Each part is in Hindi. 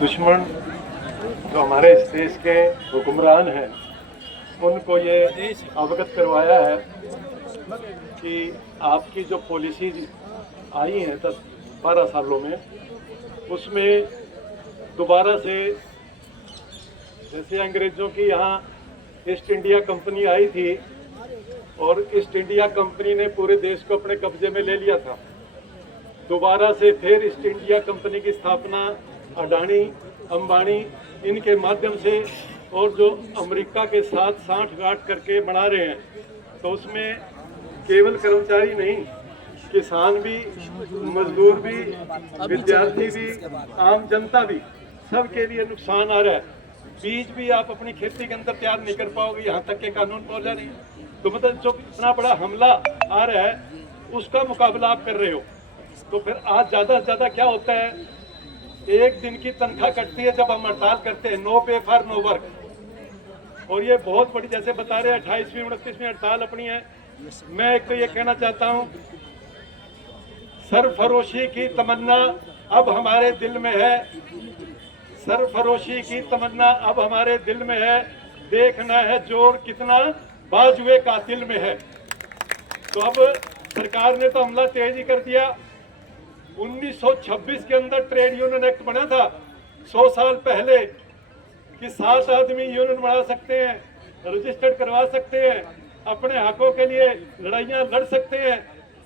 दुश्मन जो हमारे इस देश के हुक्मरान हैं उनको ये अवगत करवाया है कि आपकी जो पॉलिसी आई है 10-12 सालों में, उसमें दोबारा से जैसे अंग्रेज़ों की यहाँ ईस्ट इंडिया कंपनी आई थी और ईस्ट इंडिया कंपनी ने पूरे देश को अपने कब्जे में ले लिया था, दोबारा से फिर ईस्ट इंडिया कंपनी की स्थापना अडानी अंबानी इनके माध्यम से और जो अमेरिका के साथ साठगांठ करके बना रहे हैं, तो उसमें केवल कर्मचारी नहीं, किसान भी, मजदूर भी, विद्यार्थी भी, आम जनता भी, सबके लिए नुकसान आ रहा है। बीज भी आप अपनी खेती के अंदर तैयार नहीं कर पाओगे, यहाँ तक के कानून पहुँचा रही है। तो मतलब जो इतना बड़ा हमला आ रहा है उसका मुकाबला आप कर रहे हो। तो फिर आज ज़्यादा से ज़्यादा क्या होता है, एक दिन की तनख्वाह कटती है जब हम हड़ताल करते हैं, नो पे फॉर नो वर्क। और ये बहुत बड़ी, जैसे बता रहे हैं 28वीं 29वीं हड़ताल अपनी है। मैं एक तो ये कहना चाहता हूँ, सरफरोशी की तमन्ना अब हमारे दिल में है, सरफरोशी की तमन्ना अब हमारे दिल में है, देखना है जोर कितना बाजुए कातिल में है। तो अब सरकार ने तो हमला तेज ही कर दिया। 1926 के अंदर ट्रेड यूनियन एक्ट बना था 100 साल पहले कि 7 आदमी यूनियन बना सकते हैं, रजिस्टर्ड करवा सकते हैं, अपने हकों के लिए लड़ाइयां लड़ सकते हैं।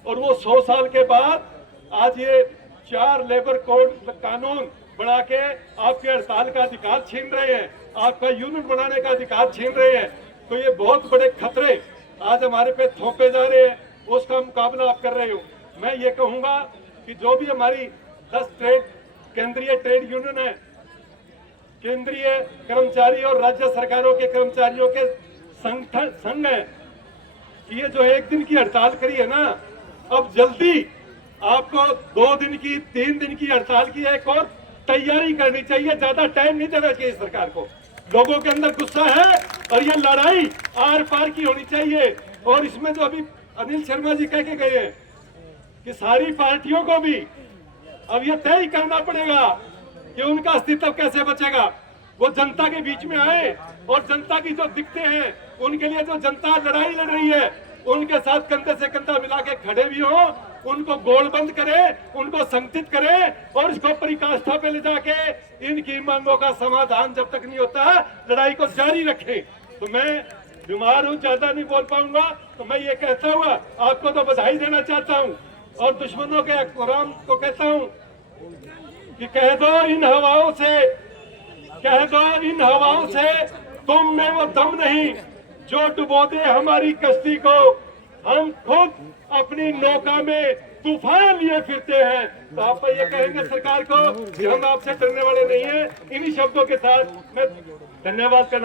और वो 100 साल के बाद आज ये 4 लेबर कोड कानून बना के आपके हड़ताल का अधिकार छीन रहे हैं, आपका यूनियन बनाने का अधिकार छीन रहे हैं। तो ये बहुत बड़े खतरे आज हमारे पे थोपे जा रहे हैं, उसका मुकाबला आप कर रहे हो। मैं ये कहूँगा कि जो भी हमारी 10 केंद्रीय ट्रेड यूनियन है, केंद्रीय कर्मचारी और राज्य सरकारों के कर्मचारियों के संघ है, कि ये जो एक दिन की हड़ताल करी है ना, अब जल्दी आपको 2 दिन की 3 दिन की हड़ताल की एक और तैयारी करनी चाहिए। ज्यादा टाइम नहीं देना चाहिए सरकार को। लोगों के अंदर गुस्सा है और ये लड़ाई आर पार की होनी चाहिए। और इसमें जो अभी अनिल शर्मा जी कह के गए हैं कि सारी पार्टियों को भी अब ये तय करना पड़ेगा कि उनका अस्तित्व कैसे बचेगा। वो जनता के बीच में आए और जनता की जो दिक्कतें हैं उनके लिए जो जनता लड़ाई लड़ रही है उनके साथ कंधे से कंधा मिला के खड़े भी हो, उनको गोलबंद करे, उनको संगठित करे और इसको परिकाष्ठा पे ले जाके इनकी मांगों का समाधान जब तक नहीं होता लड़ाई को जारी रखें। तो मैं बीमार हूँ, ज्यादा नहीं बोल पाऊंगा, तो मैं ये कहता हुआ आपको तो बधाई देना चाहता हूँ और दुश्मनों के अकराम को कहता हूँ कि कह दो इन हवाओं से, कह दो इन हवाओं से तुम में वो दम नहीं जो डुबो दे हमारी कश्ती को। हम खुद अपनी नौका में तूफान लिए फिरते हैं। तो आप ये कहेंगे सरकार को कि हम आपसे डरने वाले नहीं हैं। इन्हीं शब्दों के साथ मैं धन्यवाद करना